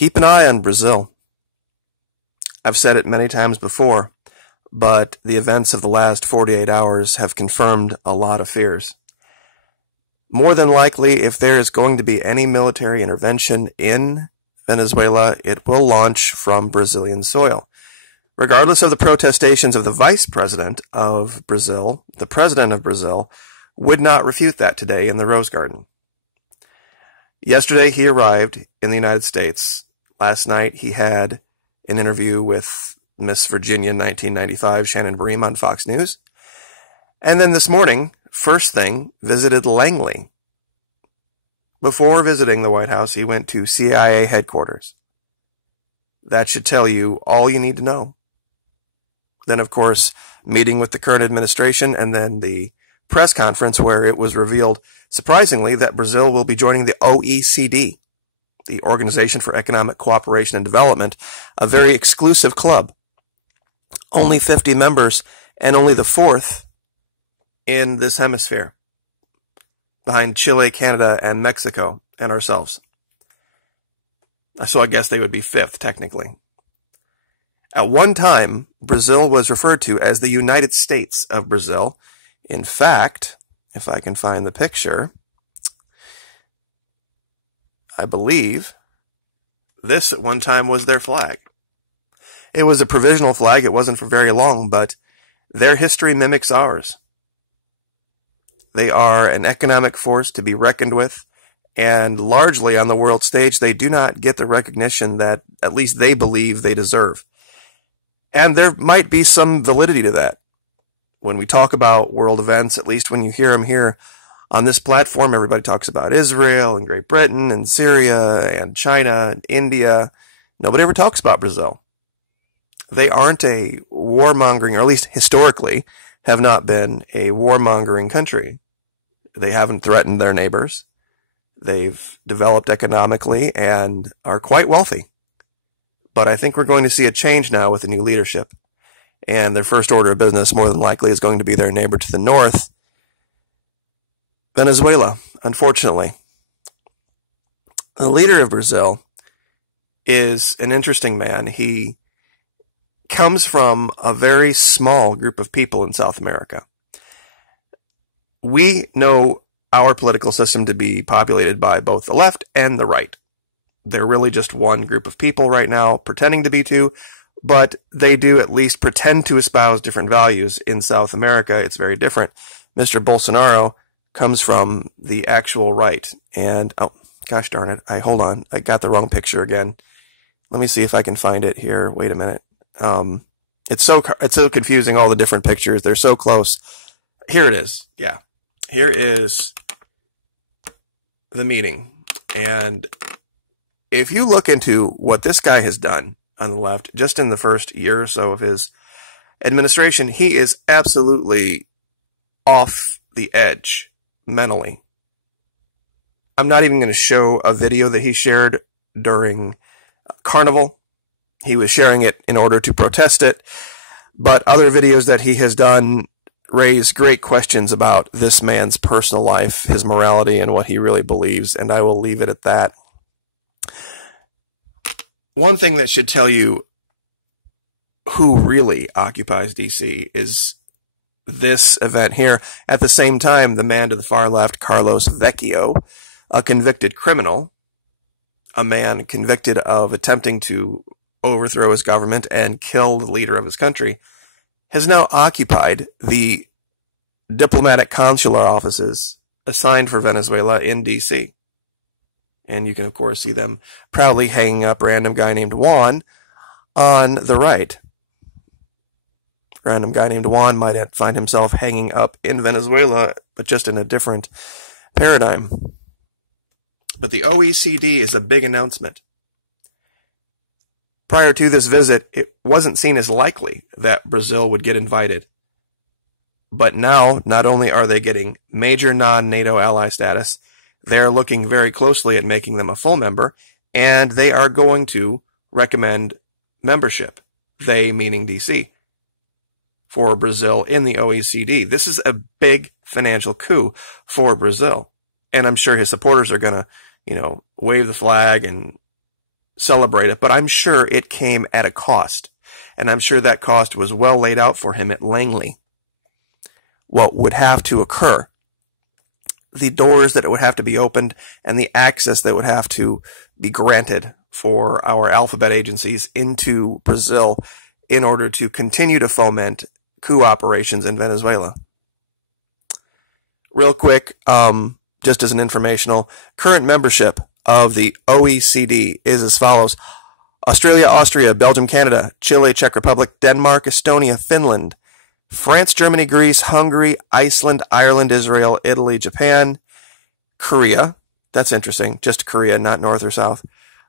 Keep an eye on Brazil. I've said it many times before, but the events of the last 48 hours have confirmed a lot of fears. More than likely, if there is going to be any military intervention in Venezuela, it will launch from Brazilian soil. Regardless of the protestations of the vice president of Brazil, the president of Brazil would not refute that today in the Rose Garden. Yesterday, he arrived in the United States. Last night, he had an interview with Miss Virginia 1995, Shannon Bream, on Fox News. And then this morning, first thing, visited Langley. Before visiting the White House, he went to CIA headquarters. That should tell you all you need to know. Then, of course, meeting with the current administration, and then the press conference where it was revealed, surprisingly, that Brazil will be joining the OECD, the Organization for Economic Cooperation and Development, a very exclusive club. Only 50 members, and only the fourth in this hemisphere, behind Chile, Canada, and Mexico, and ourselves. So I guess they would be fifth, technically. At one time, Brazil was referred to as the United States of Brazil. In fact, if I can find the picture, I believe this at one time was their flag. It was a provisional flag. It wasn't for very long, but their history mimics ours. They are an economic force to be reckoned with, and largely on the world stage, they do not get the recognition that at least they believe they deserve. And there might be some validity to that. When we talk about world events, at least when you hear them here on this platform, everybody talks about Israel and Great Britain and Syria and China and India. Nobody ever talks about Brazil. They aren't a warmongering, or at least historically have not been a warmongering country. They haven't threatened their neighbors. They've developed economically and are quite wealthy. But I think we're going to see a change now with the new leadership. And their first order of business, more than likely, is going to be their neighbor to the north, Venezuela, unfortunately. The leader of Brazil is an interesting man. He comes from a very small group of people in South America. We know our political system to be populated by both the left and the right. They're really just one group of people right now, pretending to be two, but they do at least pretend to espouse different values. In South America, it's very different. Mr. Bolsonaro comes from the actual right. And, oh, gosh darn it. Hold on. I got the wrong picture again. Let me see if I can find it here. Wait a minute. It's so confusing, all the different pictures. They're so close. Here it is. Yeah. Here is the meeting. And if you look into what this guy has done on the left, just in the first year or so of his administration, he is absolutely off the edge mentally. I'm not even going to show a video that he shared during Carnival. He was sharing it in order to protest it, but other videos that he has done raise great questions about this man's personal life, his morality, and what he really believes, and I will leave it at that. One thing that should tell you who really occupies D.C. is this event here. At the same time, the man to the far left, Carlos Vecchio, a convicted criminal, a man convicted of attempting to overthrow his government and kill the leader of his country, has now occupied the diplomatic consular offices assigned for Venezuela in D.C. And you can, of course, see them proudly hanging up random guy named Juan on the right. Random guy named Juan might find himself hanging up in Venezuela, but just in a different paradigm. But the OECD is a big announcement. Prior to this visit, it wasn't seen as likely that Brazil would get invited. But now, not only are they getting major non-NATO ally status, they're looking very closely at making them a full member, and they are going to recommend membership, they meaning DC, for Brazil in the OECD. This is a big financial coup for Brazil, and I'm sure his supporters are going to, wave the flag and celebrate it, but I'm sure it came at a cost. And I'm sure that cost was well laid out for him at Langley. What would have to occur, the doors that would have to be opened, and the access that would have to be granted for our alphabet agencies into Brazil in order to continue to foment coup operations in Venezuela. Real quick, just as an informational, current membership of the OECD is as follows: Australia, Austria, Belgium, Canada, Chile, Czech Republic, Denmark, Estonia, Finland, France, Germany, Greece, Hungary, Iceland, Ireland, Israel, Italy, Japan, Korea. That's interesting. Just Korea, not North or South.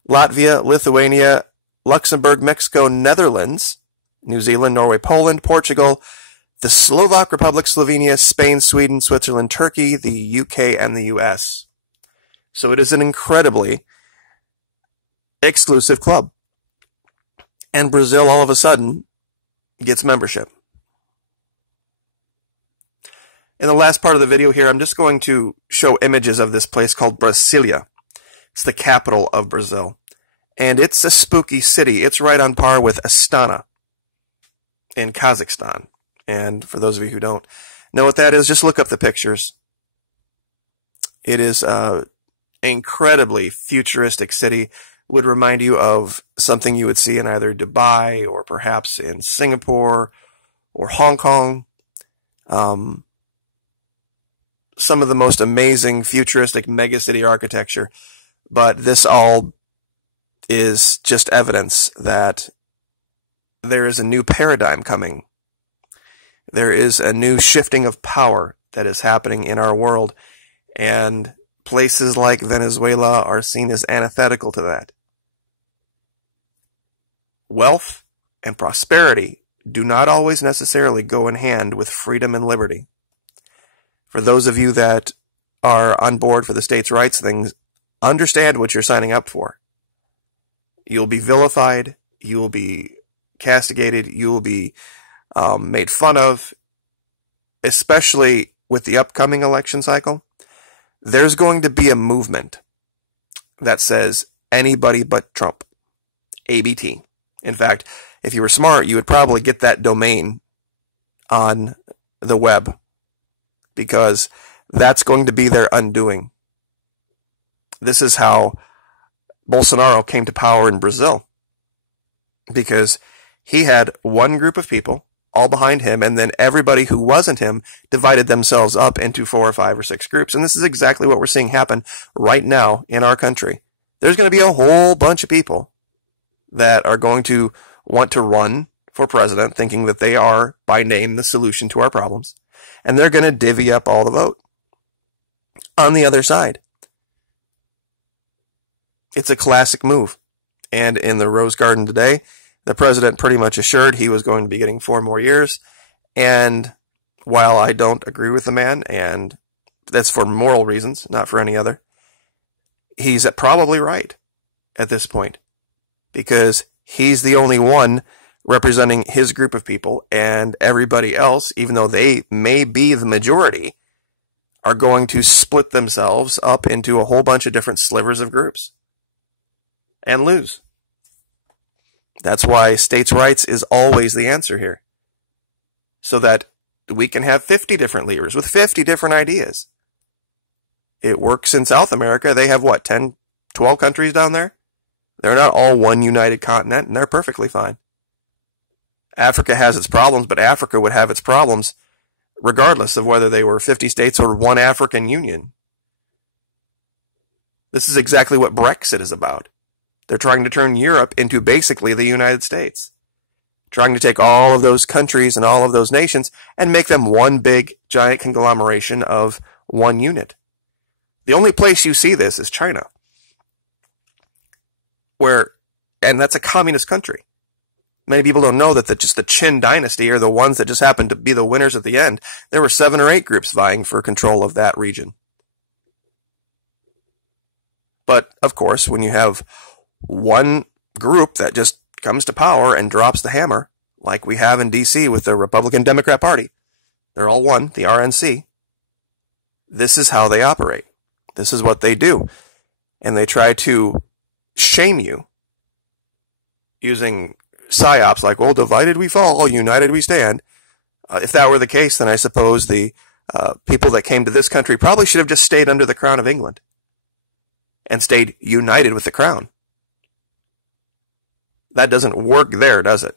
Latvia, Lithuania, Luxembourg, Mexico, Netherlands, New Zealand, Norway, Poland, Portugal, the Slovak Republic, Slovenia, Spain, Sweden, Switzerland, Turkey, the UK, and the US. So it is an incredibly exclusive club. And Brazil all of a sudden gets membership. In the last part of the video here, I'm just going to show images of this place called Brasilia. It's the capital of Brazil. And it's a spooky city. It's right on par with Astana in Kazakhstan. And for those of you who don't know what that is, just look up the pictures. It is an incredibly futuristic city. Would remind you of something you would see in either Dubai or perhaps in Singapore or Hong Kong. Some of the most amazing futuristic megacity architecture. But this all is just evidence that there is a new paradigm coming. There is a new shifting of power that is happening in our world, and places like Venezuela are seen as antithetical to that. Wealth and prosperity do not always necessarily go in hand with freedom and liberty. For those of you that are on board for the states' rights things, understand what you're signing up for. You'll be vilified, you will be castigated, you will be made fun of, especially with the upcoming election cycle. There's going to be a movement that says anybody but Trump. ABT. In fact, if you were smart, you would probably get that domain on the web, because that's going to be their undoing. This is how Bolsonaro came to power in Brazil, because he had one group of people all behind him, and then everybody who wasn't him divided themselves up into 4 or 5 or 6 groups. And this is exactly what we're seeing happen right now in our country. There's going to be a whole bunch of people that are going to want to run for president thinking that they are, by name, the solution to our problems. And they're going to divvy up all the vote on the other side. It's a classic move. And in the Rose Garden today, the president pretty much assured he was going to be getting 4 more years. And while I don't agree with the man, and that's for moral reasons, not for any other, he's probably right at this point, because he's the only one representing his group of people, and everybody else, even though they may be the majority, are going to split themselves up into a whole bunch of different slivers of groups and lose. That's why states' rights is always the answer here, so that we can have 50 different leaders with 50 different ideas. It works in South America. They have, what, 10, 12 countries down there? They're not all one united continent, and they're perfectly fine. Africa has its problems, but Africa would have its problems regardless of whether they were 50 states or one African Union. This is exactly what Brexit is about. They're trying to turn Europe into basically the United States. Trying to take all of those countries and all of those nations and make them one big, giant conglomeration of one unit. The only place you see this is China, and that's a communist country. Many people don't know that just the Qin dynasty are the ones that just happened to be the winners at the end. There were 7 or 8 groups vying for control of that region. But, of course, when you have one group that just comes to power and drops the hammer, like we have in D.C. with the Republican Democrat Party, they're all one, the RNC, this is how they operate. This is what they do. And they try to shame you using psyops like, well, divided we fall, united we stand. If that were the case, then I suppose the people that came to this country probably should have just stayed under the crown of England and stayed united with the crown. That doesn't work there, does it?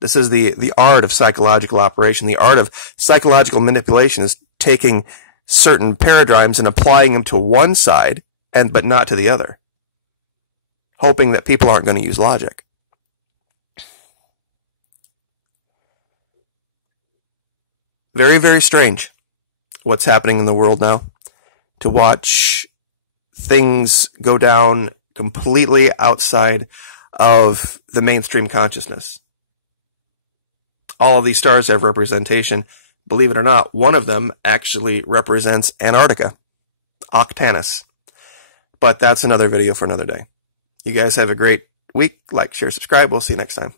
This is the art of psychological operation. The art of psychological manipulation is taking certain paradigms and applying them to one side, but not to the other, hoping that people aren't going to use logic. Very, very strange what's happening in the world now. To watch things go down completely outside of the mainstream consciousness. All of these stars have representation. Believe it or not, one of them actually represents Antarctica, Octanus. But that's another video for another day. You guys have a great week. Like, share, subscribe. We'll see you next time.